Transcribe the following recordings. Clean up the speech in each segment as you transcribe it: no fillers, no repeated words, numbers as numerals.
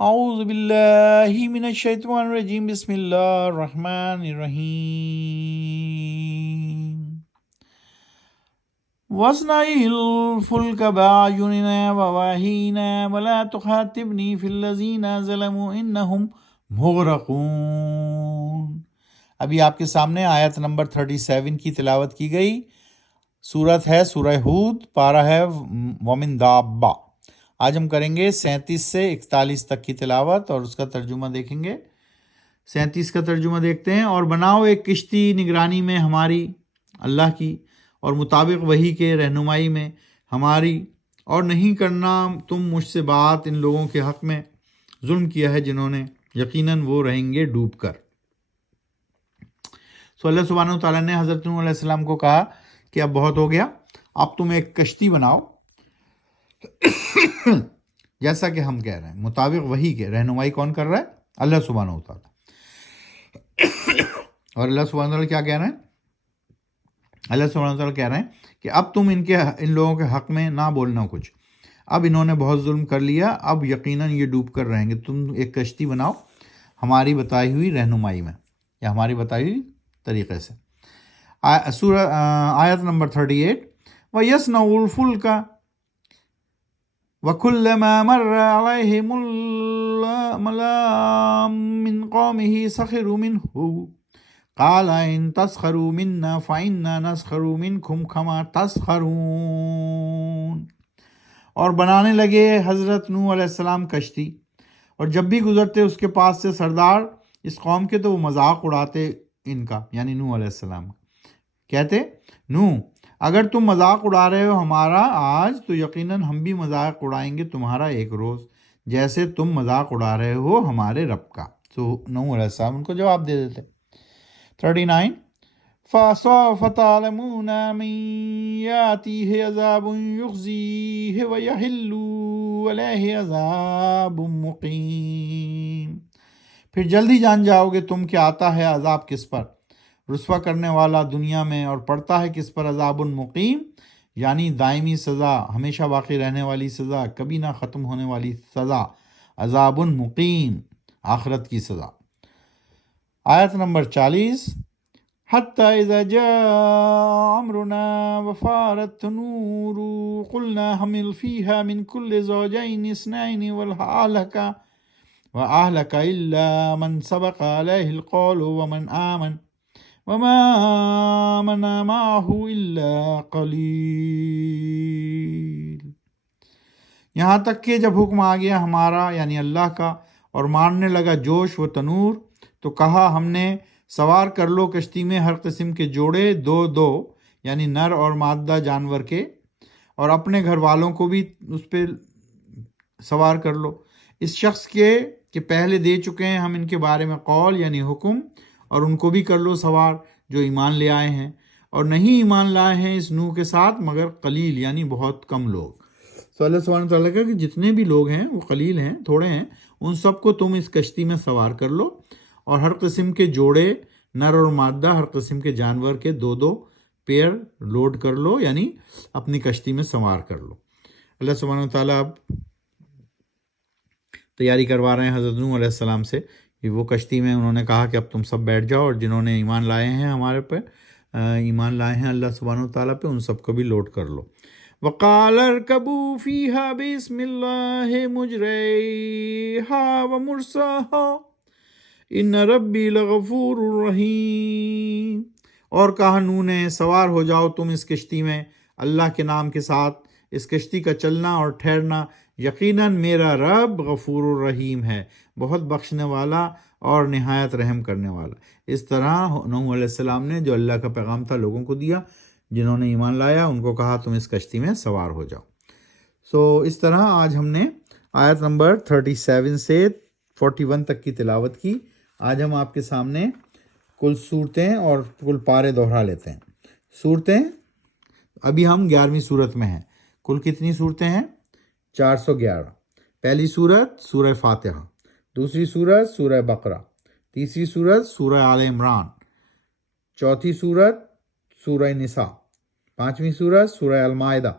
اعوذ باللہ من الشیطان الرجیم بسم اللہ الرحمن الرحیم واصنع الفلک بأعیننا ووحینا ولا تخاطبنی فی الذین ظلموا انہم مغرقون۔ ابھی آپ کے سامنے آیت نمبر 37 کی تلاوت کی گئی۔ سورت ہے سورہ ہود، پارہ ہے ومن دابہ۔ آج ہم کریں گے 37 سے 41 تک کی تلاوت اور اس کا ترجمہ دیکھیں گے۔ 37 کا ترجمہ دیکھتے ہیں۔ اور بناؤ ایک کشتی نگرانی میں ہماری، اللہ کی، اور مطابق وحی کے رہنمائی میں ہماری، اور نہیں کرنا تم مجھ سے بات ان لوگوں کے حق میں ظلم کیا ہے جنہوں نے، یقیناً وہ رہیں گے ڈوب کر۔ اللہ سبحانہ و تعالیٰ نے حضرت نوح علیہ السلام کو کہا کہ اب بہت ہو گیا، اب تم ایک کشتی بناؤ جیسا کہ ہم کہہ رہے ہیں، مطابق وحی کے رہنمائی کون کر رہا ہے؟ اللہ سبحانہ و تعالیٰ۔ اور اللہ سبحانہ و تعالیٰ کیا کہہ رہے ہیں؟ اللہ سبحانہ و تعالیٰ کہہ رہے ہیں کہ اب تم ان لوگوں کے حق میں نہ بولنا کچھ، اب انہوں نے بہت ظلم کر لیا، اب یقیناً یہ ڈوب کر رہیں گے۔ تم ایک کشتی بناؤ ہماری بتائی ہوئی رہنمائی میں، یا ہماری بتائی ہوئی طریقے سے۔ سورہ آیت نمبر 38، وَيَصْنَعُ الْفُلْكَ وَكُلَّمَا مَرَّ عَلَيْهِ مَلَأٌ مِّن قَوْمِهِ سَخِرُوا مِنْهُ قَالَ إِن تَسْخَرُوا مِنَّا فَإِنَّا نَسْخَرُ مِنْكُمْ كَمَا تَسْخَرُونَ۔ اور بنانے لگے حضرت نوح علیہ السلام کشتی، اور جب بھی گزرتے اس کے پاس سے سردار اس قوم کے تو وہ مذاق اڑاتے ان کا، یعنی نوح علیہ السلام۔ کہتے، نوح اگر تم مذاق اڑا رہے ہو ہمارا آج، تو یقیناً ہم بھی مذاق اڑائیں گے تمہارا ایک روز، جیسے تم مذاق اڑا رہے ہو ہمارے رب کا۔ تو نوح علیہ السلام ان کو جواب دے دیتے۔ 39، فَسَوْفَ تَعْلَمُونَ مَن يَأْتِيهِ عَذَابٌ يُخْزِيهِ وَيَحِلُّ عَلَيْهِ عَذَابٌ مُقِيمٌ۔ پھر جلدی جان جاؤ گے تم کہ آتا ہے عذاب کس پر، رسوا کرنے والا دنیا میں، اور پڑتا ہے کس پر، عذاب مقیم، یعنی دائمی سزا، ہمیشہ باقی رہنے والی سزا، کبھی نہ ختم ہونے والی سزا، عذاب مقیم، آخرت کی سزا۔ آیت نمبر 40، حَتَّى إِذَا جَاءَ أَمْرُنَا وَفَارَتِ النُّورُ قُلْنَا حَمِلْ فِيهَا مِنْ كُلِّ زَوْجَيْنِ اثْنَيْنِ وَأَهْلَكَ إِلَّا مَنْ سَبَقَ عَلَيْهِ الْقَوْلُ وَمَنْ آمَنَ وَمَا آمَنَ مَعَهُ إِلَّا قَلِيلٌ۔ یہاں تک کہ جب حکم آ گیا ہمارا یعنی اللہ کا، اور مارنے لگا جوش و تنور، تو کہا ہم نے سوار کر لو کشتی میں ہر قسم کے جوڑے، دو دو، یعنی نر اور مادہ جانور کے، اور اپنے گھر والوں کو بھی اس پہ سوار کر لو، اس شخص کے کہ پہلے دے چکے ہیں ہم ان کے بارے میں قول یعنی حکم، اور ان کو بھی کر لو سوار جو ایمان لے آئے ہیں، اور نہیں ایمان لائے ہیں اس نوح کے ساتھ مگر قلیل، یعنی بہت کم لوگ۔ تو اللہ سبحانہ وتعالیٰ کہ جتنے بھی لوگ ہیں وہ قلیل ہیں، تھوڑے ہیں، ان سب کو تم اس کشتی میں سوار کر لو، اور ہر قسم کے جوڑے، نر اور مادہ، ہر قسم کے جانور کے دو دو پیر لوڈ کر لو، یعنی اپنی کشتی میں سوار کر لو۔ اللہ سبحانہ وتعالیٰ اب تیاری کروا رہے ہیں حضرت نوح علیہ السلام سے کہ وہ کشتی میں انہوں نے کہا کہ اب تم سب بیٹھ جاؤ، اور جنہوں نے ایمان لائے ہیں ہمارے پہ، ایمان لائے ہیں اللہ سبحانہ وتعالیٰ پہ، ان سب کو بھی لوڈ کر لو۔ وَقَالَ ارْكَبُوا فِيهَا بِسْمِ اللَّهِ مُجْرَيْهَا وَمُرْسَاهَا إِنَّ رَبِّي لَغَفُورٌ رَحِيمٌ۔ اور کہا نوح نے، سوار ہو جاؤ تم اس کشتی میں اللہ کے نام کے ساتھ، اس کشتی کا چلنا اور ٹھہرنا، یقیناً میرا رب غفور الرحیم ہے، بہت بخشنے والا اور نہایت رحم کرنے والا۔ اس طرح نوح علیہ السلام نے جو اللہ کا پیغام تھا لوگوں کو دیا، جنہوں نے ایمان لایا ان کو کہا تم اس کشتی میں سوار ہو جاؤ۔ اس طرح آج ہم نے آیت نمبر 37 سے 41 تک کی تلاوت کی۔ آج ہم آپ کے سامنے کل صورتیں اور کل پارے دہرا لیتے ہیں۔ صورتیں ابھی ہم 11ویں صورت میں ہیں۔ کل کتنی صورتیں ہیں؟ 411۔ پہلی صورت سورہ فاتحہ، دوسری صورت سورہ بقرہ، تیسری صورت سورہ آل عمران، چوتھی صورت سورہ نساء، پانچویں صورت سورہ المائدہ،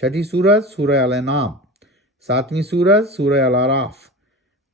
چھٹی صورت سورہ الانعام، ساتویں صورت سورہ الاعراف،